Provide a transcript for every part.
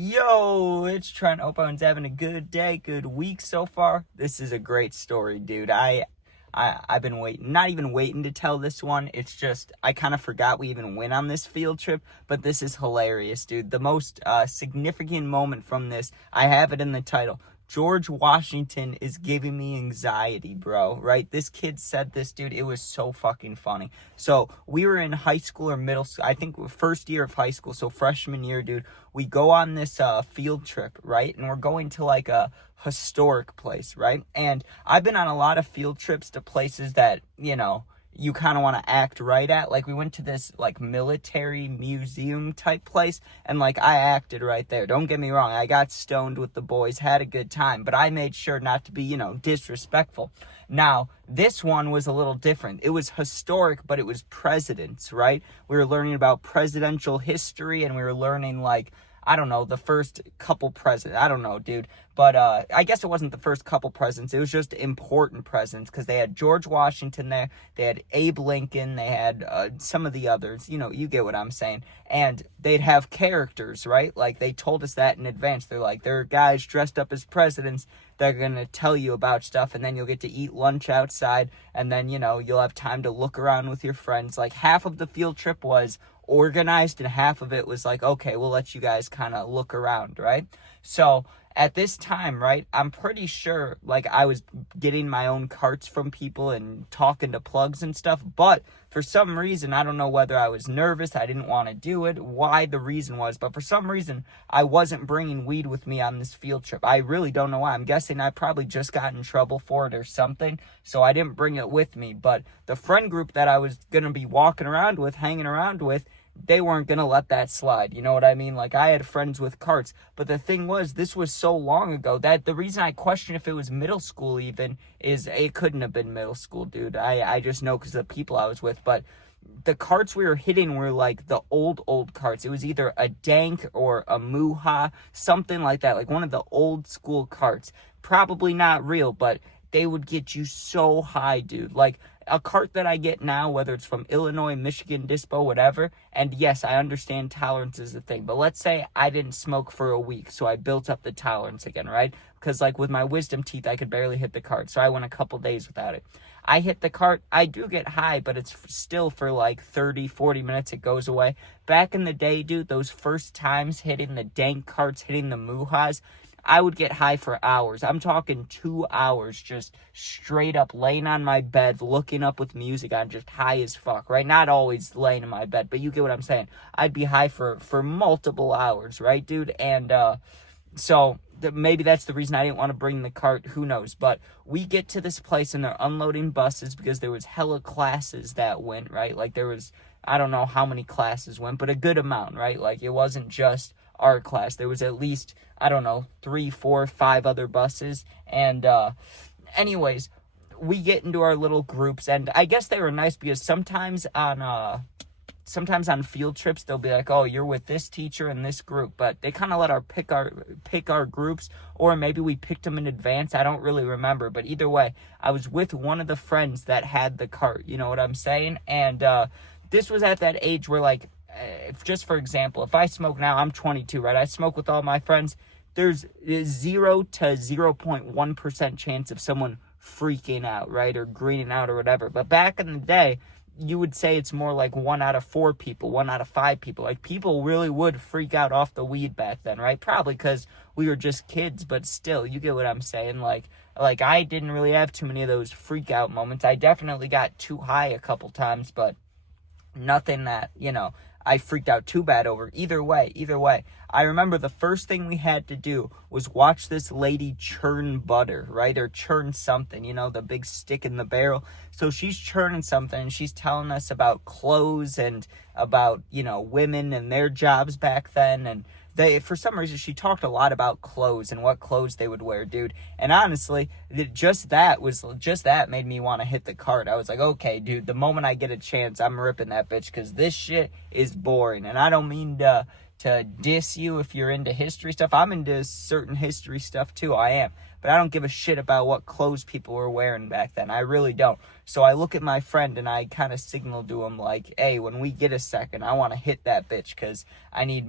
Yo, it's Trent. Hope everyone's having a good day, good week so far. This is a great story, dude. I've been waiting, not even waiting to tell this one. It's just I kind of forgot we even went on this field trip, but this is hilarious, dude. The most significant moment from this, I have it in the title. George Washington is giving me anxiety, bro, right? This kid said this, dude. It was so fucking funny. So we were in high school or middle school, I think first year of high school, so freshman year, dude. We go on this field trip, right? And we're going to like a historic place, right? And I've been on a lot of field trips to places that, you kind of want to act right at. Like we went to this like military museum type place and like I acted right there. Don't get me wrong. I got stoned with the boys, had a good time, but I made sure not to be, disrespectful. Now, this one was a little different. It was historic, but it was presidents, right? We were learning about presidential history and we were learning like, I don't know, the first couple presidents. I don't know, dude. But I guess it wasn't the first couple presidents. It was just important presidents because they had George Washington there. They had Abe Lincoln. They had some of the others. You get what I'm saying. And they'd have characters, right? Like they told us that in advance. They're like, there are guys dressed up as presidents. They're going to tell you about stuff. And then you'll get to eat lunch outside. And then, you'll have time to look around with your friends. Like half of the field trip was organized and half of it was like, okay, we'll let you guys kind of look around, right? So at this time, right, I'm pretty sure like I was getting my own carts from people and talking to plugs and stuff, but for some reason, I don't know whether I was nervous, I didn't want to do it, why the reason was, but for some reason, I wasn't bringing weed with me on this field trip. I really don't know why. I'm guessing I probably just got in trouble for it or something, so I didn't bring it with me, but the friend group that I was going to be walking around with, hanging around with, they weren't going to let that slide. You know what I mean? Like, I had friends with carts. But the thing was, this was so long ago that the reason I question if it was middle school even is it couldn't have been middle school, dude. I just know because of the people I was with. But the carts we were hitting were like the old carts. It was either a Dank or a Muha, something like that. Like one of the old school carts. Probably not real, but they would get you so high, dude. Like, a cart that I get now, whether it's from Illinois, Michigan, Dispo, whatever, and yes, I understand tolerance is a thing, but let's say I didn't smoke for a week, so I built up the tolerance again, right? Because like with my wisdom teeth, I could barely hit the cart, so I went a couple days without it. I hit the cart, I do get high, but it's still for like 30, 40 minutes, it goes away. Back in the day, dude, those first times hitting the Dank carts, hitting the Muhas, I would get high for hours. I'm talking 2 hours just straight up laying on my bed, looking up with music on, just high as fuck, right? Not always laying in my bed, but you get what I'm saying. I'd be high for multiple hours, right, dude? And so maybe that's the reason I didn't want to bring the cart. Who knows? But we get to this place and they're unloading buses because there was hella classes that went, right? Like there was, I don't know how many classes went, but a good amount, right? Like it wasn't just our class. There was at least, I don't know, 3, 4, 5 other buses. And anyways, we get into our little groups, and I guess they were nice because sometimes on field trips they'll be like, oh, you're with this teacher and this group, but they kind of let our pick our groups, or maybe we picked them in advance. I don't really remember, but either way, I was with one of the friends that had the cart, you know what I'm saying? And this was at that age where, like, just for example, if I smoke now, I'm 22, right? I smoke with all my friends. There's 0 to 0.1% chance of someone freaking out, right? Or greening out or whatever. But back in the day, you would say it's more like 1 out of 4 people, 1 out of 5 people. Like people really would freak out off the weed back then, right? Probably because we were just kids, but still, you get what I'm saying? Like I didn't really have too many of those freak out moments. I definitely got too high a couple times, but nothing that, I freaked out too bad over. Either way, I remember the first thing we had to do was watch this lady churn butter, right? Or churn something, the big stick in the barrel. So she's churning something and she's telling us about clothes and about, women and their jobs back then. And for some reason, she talked a lot about clothes and what clothes they would wear, dude. And honestly, just that made me want to hit the cart. I was like, okay, dude, the moment I get a chance, I'm ripping that bitch because this shit is boring. And I don't mean to diss you if you're into history stuff. I'm into certain history stuff too, I am. But I don't give a shit about what clothes people were wearing back then. I really don't. So I look at my friend and I kind of signal to him like, hey, when we get a second, I want to hit that bitch because I need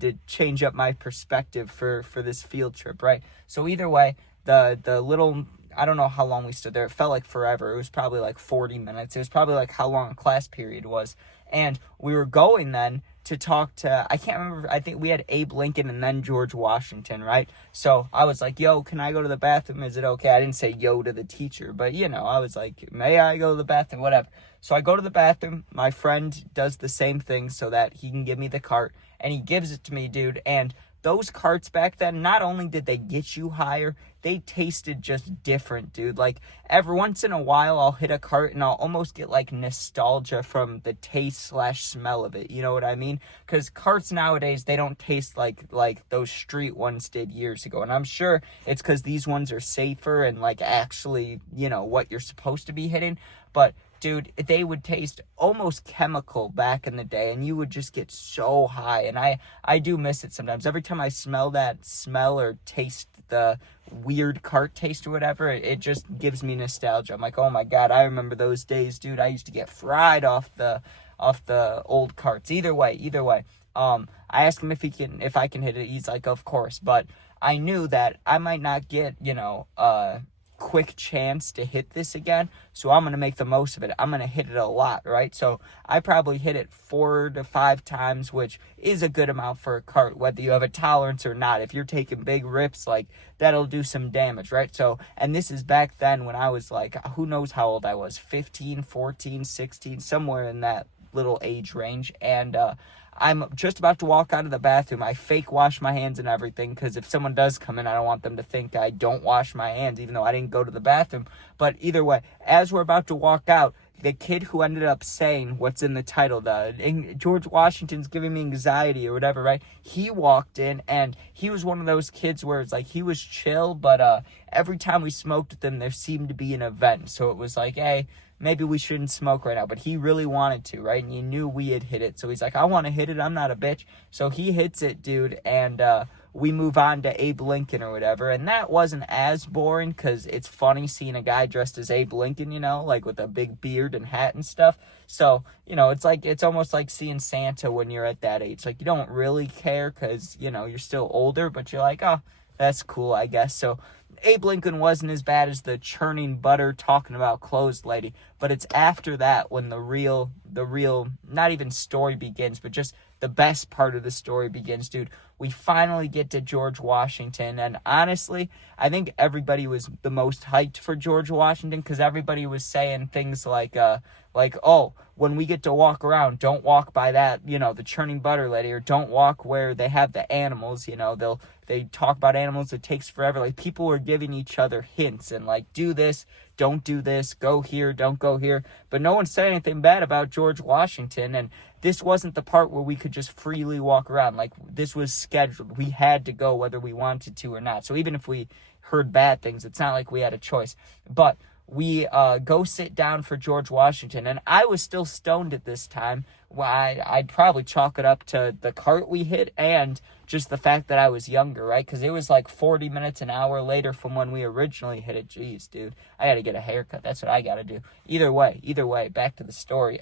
to change up my perspective for this field trip, right? So either way, the little, I don't know how long we stood there. It felt like forever. It was probably like 40 minutes. It was probably like how long a class period was. And we were going then to talk to, I can't remember, I think we had Abe Lincoln and then George Washington, right? So I was like, yo, can I go to the bathroom? Is it okay? I didn't say yo to the teacher, but I was like, may I go to the bathroom? Whatever. So I go to the bathroom. My friend does the same thing so that he can give me the cart, and he gives it to me, dude. And those carts back then, not only did they get you higher, they tasted just different, dude. Like, every once in a while, I'll hit a cart and I'll almost get, like, nostalgia from the taste/smell of it. You know what I mean? Because carts nowadays, they don't taste like those street ones did years ago. And I'm sure it's because these ones are safer and, like, actually, what you're supposed to be hitting. But dude, they would taste almost chemical back in the day, and you would just get so high. And I do miss it sometimes. Every time I smell or taste the weird cart taste or whatever, it just gives me nostalgia. I'm like, oh my God, I remember those days, dude. I used to get fried off the old carts. Either way. I asked him if I can hit it. He's like, of course. But I knew that I might not get, quick chance to hit this again, so I'm gonna make the most of it. I'm gonna hit it a lot, right? So I probably hit it 4 to 5 times, which is a good amount for a cart, whether you have a tolerance or not. If you're taking big rips, like, that'll do some damage, right? So, and this is back then when I was like, who knows how old I was, 15, 14, 16, somewhere in that little age range. And I'm just about to walk out of the bathroom. I fake wash my hands and everything, because if someone does come in, I don't want them to think I don't wash my hands, even though I didn't go to the bathroom. But either way, as we're about to walk out, the kid who ended up saying what's in the title, George Washington's giving me anxiety or whatever, right? He walked in, and he was one of those kids where it's like he was chill, but every time we smoked with him, there seemed to be an event. So it was like, hey, maybe we shouldn't smoke right now, but he really wanted to, right? And he knew we had hit it. So he's like, I want to hit it. I'm not a bitch. So he hits it, dude. And we move on to Abe Lincoln or whatever. And that wasn't as boring, because it's funny seeing a guy dressed as Abe Lincoln, like with a big beard and hat and stuff. So, it's almost like seeing Santa when you're at that age. Like, you don't really care because, you're still older, but you're like, oh, that's cool, I guess. So Abe Lincoln wasn't as bad as the churning butter talking about clothes lady, but it's after that when the real, not even story begins, but just the best part of the story begins, dude. We finally get to George Washington, and honestly, I think everybody was the most hyped for George Washington, because everybody was saying things like, oh, when we get to walk around, don't walk by that, the churning butter lady, or don't walk where they have the animals, they talk about animals, it takes forever. Like, people were giving each other hints and like, do this, don't do this, go here, don't go here. But no one said anything bad about George Washington, and this wasn't the part where we could just freely walk around. Like, this was scheduled. We had to go whether we wanted to or not. So even if we heard bad things, it's not like we had a choice. But we go sit down for George Washington, and I was still stoned at this time. Well, I'd probably chalk it up to the cart we hit and just the fact that I was younger, right? Because it was like 40 minutes, an hour later from when we originally hit it. Jeez, dude, I got to get a haircut. That's what I got to do. Either way, back to the story.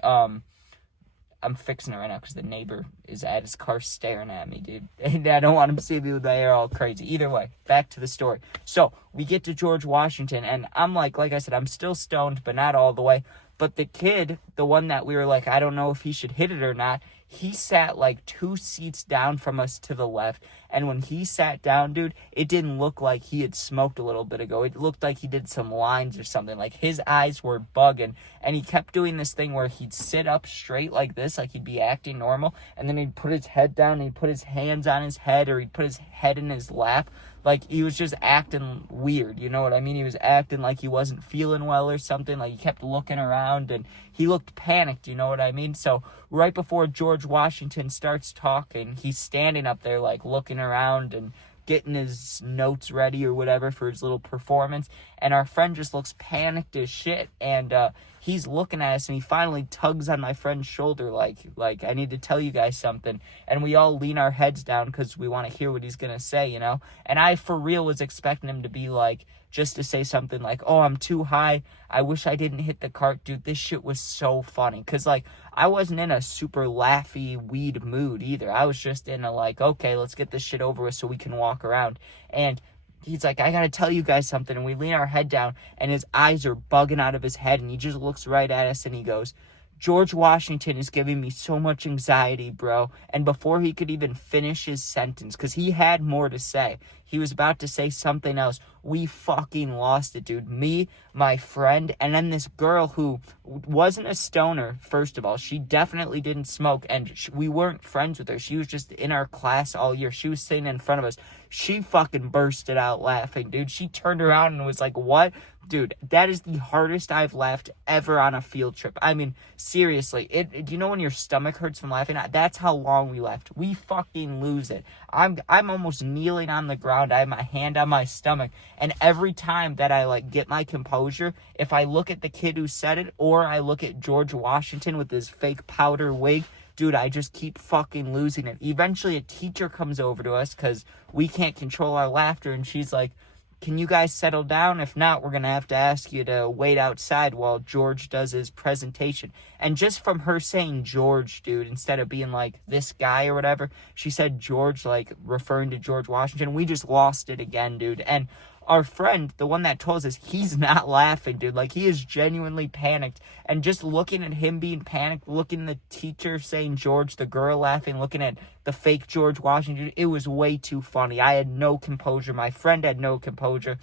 I'm fixing it right now because the neighbor is at his car staring at me, dude. And I don't want him to see me with my hair all crazy. Either way, back to the story. So we get to George Washington, and I'm like I said, I'm still stoned, but not all the way. But the kid, the one that we were like, I don't know if he should hit it or not, he sat like 2 seats down from us to the left. And when he sat down, dude, it didn't look like he had smoked a little bit ago. It looked like he did some lines or something. Like, his eyes were bugging. And he kept doing this thing where he'd sit up straight like this, like he'd be acting normal. And then he'd put his head down and he'd put his hands on his head, or he'd put his head in his lap. Like, he was just acting weird, you know what I mean? He was acting like he wasn't feeling well or something. Like, he kept looking around, and he looked panicked, you know what I mean? So, right before George Washington starts talking, he's standing up there, like, looking around and getting his notes ready or whatever for his little performance. And our friend just looks panicked as shit. And he's looking at us, and he finally tugs on my friend's shoulder like I need to tell you guys something. And we all lean our heads down because we want to hear what he's going to say, you know? And I, for real, was expecting him to be like, just to say something like, oh, I'm too high. I wish I didn't hit the cart. Dude, this shit was so funny. Because, like, I wasn't in a super laughy weed mood either. I was just in a, like, okay, let's get this shit over with so we can walk around. And he's like, I gotta tell you guys something. And we lean our head down, and his eyes are bugging out of his head. And he just looks right at us, and he goes, George Washington is giving me so much anxiety, bro. And before he could even finish his sentence, because he had more to say, he was about to say something else. We fucking lost it, dude. Me, my friend, and then this girl who wasn't a stoner, first of all. She definitely didn't smoke, and we weren't friends with her. She was just in our class all year. She was sitting in front of us. She fucking bursted out laughing, dude. She turned around and was like, what? Dude, that is the hardest I've laughed ever on a field trip. I mean, seriously, do you know when your stomach hurts from laughing? That's how long we laughed. We fucking lose it. I'm almost kneeling on the ground. I have my hand on my stomach. And every time that I, like, get my composure, if I look at the kid who said it, or I look at George Washington with his fake powder wig, dude, I just keep fucking losing it. Eventually, a teacher comes over to us because we can't control our laughter, and she's like, can you guys settle down? If not, we're going to have to ask you to wait outside while George does his presentation. And just from her saying George, dude, instead of being like this guy or whatever, she said George, like referring to George Washington. We just lost it again, dude. And our friend, the one that told us, he's not laughing, dude. Like, he is genuinely panicked. And just looking at him being panicked, looking at the teacher saying George, the girl laughing, looking at the fake George Washington, it was way too funny. I had no composure. My friend had no composure.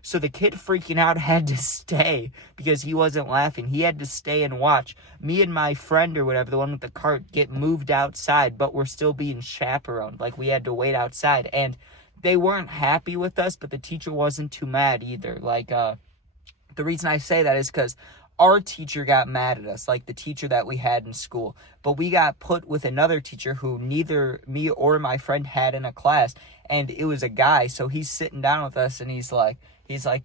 So the kid freaking out had to stay because he wasn't laughing. He had to stay and watch. Me and my friend or whatever, the one with the cart, get moved outside, but we're still being chaperoned. Like, we had to wait outside. And they weren't happy with us, but the teacher wasn't too mad either. Like, the reason I say that is because our teacher got mad at us, like the teacher that we had in school. But we got put with another teacher who neither me or my friend had in a class. And it was a guy, so he's sitting down with us, and he's like,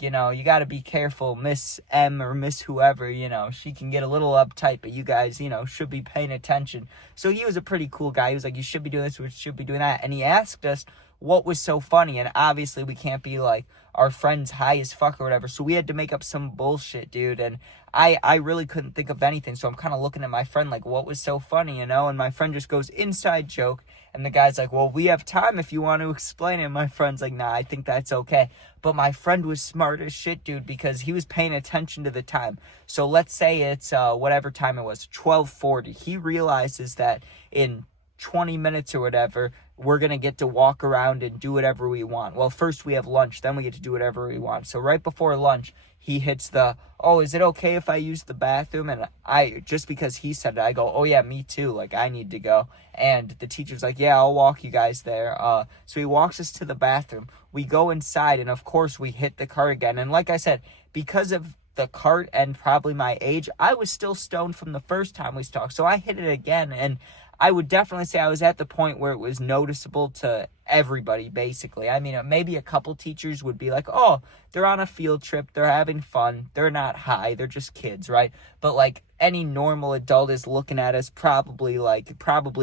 you know, you got to be careful, Miss M or Miss whoever, you know, she can get a little uptight, but you guys, you know, should be paying attention. So he was a pretty cool guy. He was like, you should be doing this, we should be doing that. And he asked us what was so funny, and obviously we can't be like our friends high as fuck or whatever, so we had to make up some bullshit, dude. And I really couldn't think of anything, so I'm kind of looking at my friend like, what was so funny, you know? And my friend just goes, inside joke. And the guy's like, well, we have time if you want to explain it. My friend's like, nah, I think that's okay. But my friend was smart as shit, dude, because he was paying attention to the time. So let's say it's whatever time it was, 12:40. He realizes that in 20 minutes or whatever, we're going to get to walk around and do whatever we want. Well, first we have lunch, then we get to do whatever we want. So right before lunch, he hits the, oh, is it okay if I use the bathroom? And I, just because he said it, I go, oh yeah, me too. Like, I need to go. And the teacher's like, yeah, I'll walk you guys there. So he walks us to the bathroom. We go inside, and of course we hit the cart again. And like I said, because of the cart and probably my age, I was still stoned from the first time we talked. So I hit it again, and I would definitely say I was at the point where it was noticeable to everybody, basically. I mean, maybe a couple teachers would be like, oh, they're on a field trip, they're having fun, they're not high, they're just kids, right? But like any normal adult is looking at us, probably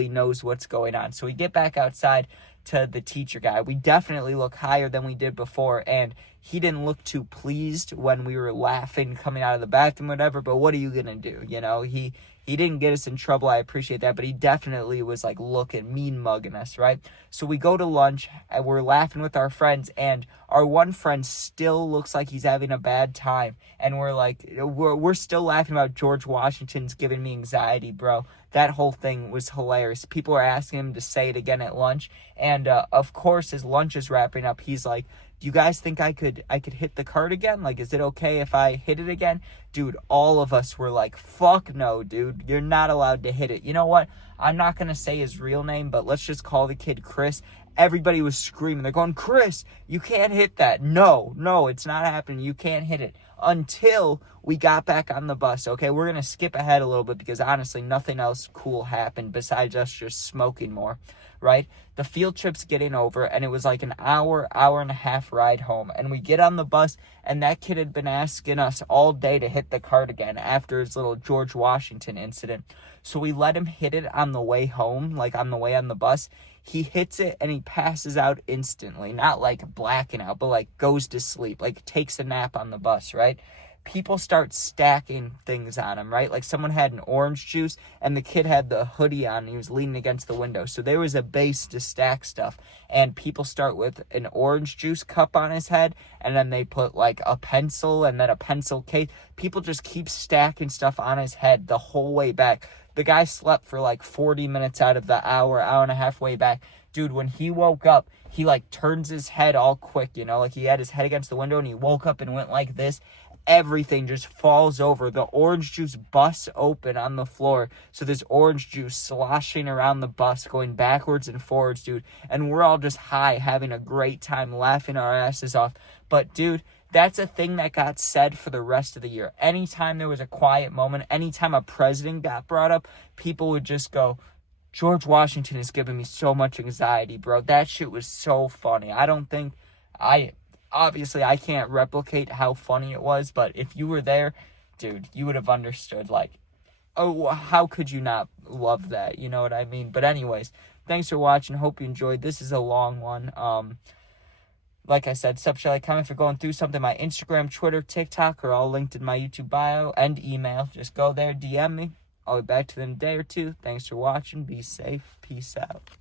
knows what's going on. So we get back outside to the teacher guy. We definitely look higher than we did before, and he didn't look too pleased when we were laughing coming out of the bathroom or whatever, but what are you gonna do? You know, he didn't get us in trouble, I appreciate that, but he definitely was like looking, mean mugging us, right? So we go to lunch, and we're laughing with our friends, and our one friend still looks like he's having a bad time, and we're like, we're still laughing about George Washington's giving me anxiety, bro. That whole thing was hilarious. People are asking him to say it again at lunch, and of course, as lunch is wrapping up, he's like, do you guys think I could hit the cart again? Like, is it okay if I hit it again? Dude, all of us were like, fuck no, dude. You're not allowed to hit it. You know what? I'm not going to say his real name, but let's just call the kid Chris. Everybody was screaming. They're going, Chris, you can't hit that. No, it's not happening. You can't hit it. Until we got back on the bus, okay? We're going to skip ahead a little bit because honestly, nothing else cool happened besides us just smoking more. right? The field trip's getting over, and it was like an hour and a half ride home. And we get on the bus, and that kid had been asking us all day to hit the cart again after his little George Washington incident. So we let him hit it on the way home, like on the way on the bus. He hits it and he passes out instantly. Not like blacking out, but like goes to sleep, like takes a nap on the bus, right? People start stacking things on him, right? Like someone had an orange juice and the kid had the hoodie on and he was leaning against the window. So there was a base to stack stuff. And people start with an orange juice cup on his head, and then they put like a pencil and then a pencil case. People just keep stacking stuff on his head the whole way back. The guy slept for like 40 minutes out of the hour and a half way back. Dude, when he woke up, he like turns his head all quick, you know, like he had his head against the window and he woke up and went like this. Everything just falls over. The orange juice busts open on the floor. So there's orange juice sloshing around the bus, going backwards and forwards, dude. And we're all just high, having a great time, laughing our asses off. But, dude, that's a thing that got said for the rest of the year. Anytime there was a quiet moment, anytime a president got brought up, people would just go, George Washington is giving me so much anxiety, bro. That shit was so funny. Obviously, I can't replicate how funny it was, but if you were there, dude, you would have understood, like, oh, how could you not love that? You know what I mean? But anyways, thanks for watching. Hope you enjoyed. This is a long one. Like I said, sub, share, like, comment if you're going through something. My Instagram, Twitter, TikTok are all linked in my YouTube bio and email. Just go there, DM me. I'll be back to them in a day or two. Thanks for watching. Be safe. Peace out.